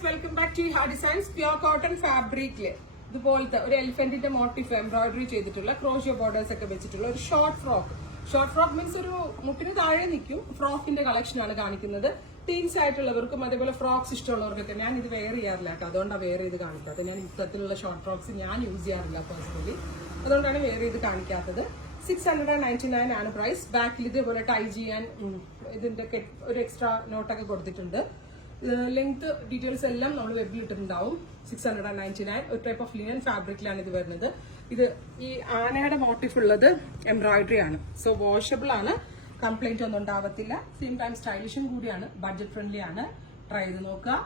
Viewers, welcome back to ഹാ designs. Pure cotton ഫാബ്രിക്കില് ഇതുപോലത്തെ ഒരു എലിഫന്റിന്റെ മോട്ടീഫ് എംബ്രോയിഡറി ചെയ്തിട്ടുള്ള ക്രോഷ്യോ ബോർഡേഴ്സ് ഒക്കെ വെച്ചിട്ടുള്ള ഒരു ഷോർട്ട് ഫ്രോക്ക് മീൻസ് ഒരു മുട്ടിന് താഴെ നിൽക്കും ഫ്രോക്കിന്റെ കളക്ഷനാണ് കാണിക്കുന്നത്. ടീൻസ് ആയിട്ടുള്ളവർക്കും അതേപോലെ ഫ്രോക്സ് ഇഷ്ടമുള്ളവർക്കൊക്കെ. ഞാൻ ഇത് വെയർ ചെയ്യാറില്ല കേട്ടോ, അതുകൊണ്ടാണ് വെയർ ചെയ്ത് കാണിക്കാത്തത്. ഞാൻ ഇത്തരത്തിലുള്ള ഷോർട്ട് ഫ്രോക്സ് ഞാൻ യൂസ് ചെയ്യാറില്ല പേഴ്സണലി, അതുകൊണ്ടാണ് വെയർ ചെയ്ത് കാണിക്കാത്തത്. 699 ആണ് പ്രൈസ്. ബാക്കിൽ ഇതേപോലെ ടൈ ചെയ്യാൻ ഇതിന്റെ ഒരു എക്സ്ട്രാ നോട്ടൊക്കെ കൊടുത്തിട്ടുണ്ട്. ലെങ്ത് ഡീറ്റെയിൽസ് എല്ലാം നമ്മൾ വെബിൽ ഇട്ടിട്ടുണ്ടാവും. 699. ഒരു ടൈപ്പ് ഓഫ് ലിനൻ ഫാബ്രിക്കിലാണ് ഇത് വരുന്നത്. ഇത് ഈ ആനയുടെ മോട്ടീഫ് ഉള്ളത് എംബ്രോയിഡറി ആണ്. സോ വാഷബിൾ ആണ്, കംപ്ലൈന്റ് ഒന്നും ഉണ്ടാവത്തില്ല. സെയിം ടൈം സ്റ്റൈലിഷും കൂടിയാണ്, ബഡ്ജറ്റ് ഫ്രണ്ട്ലി ആണ്. ട്രൈ ചെയ്ത് നോക്കുക.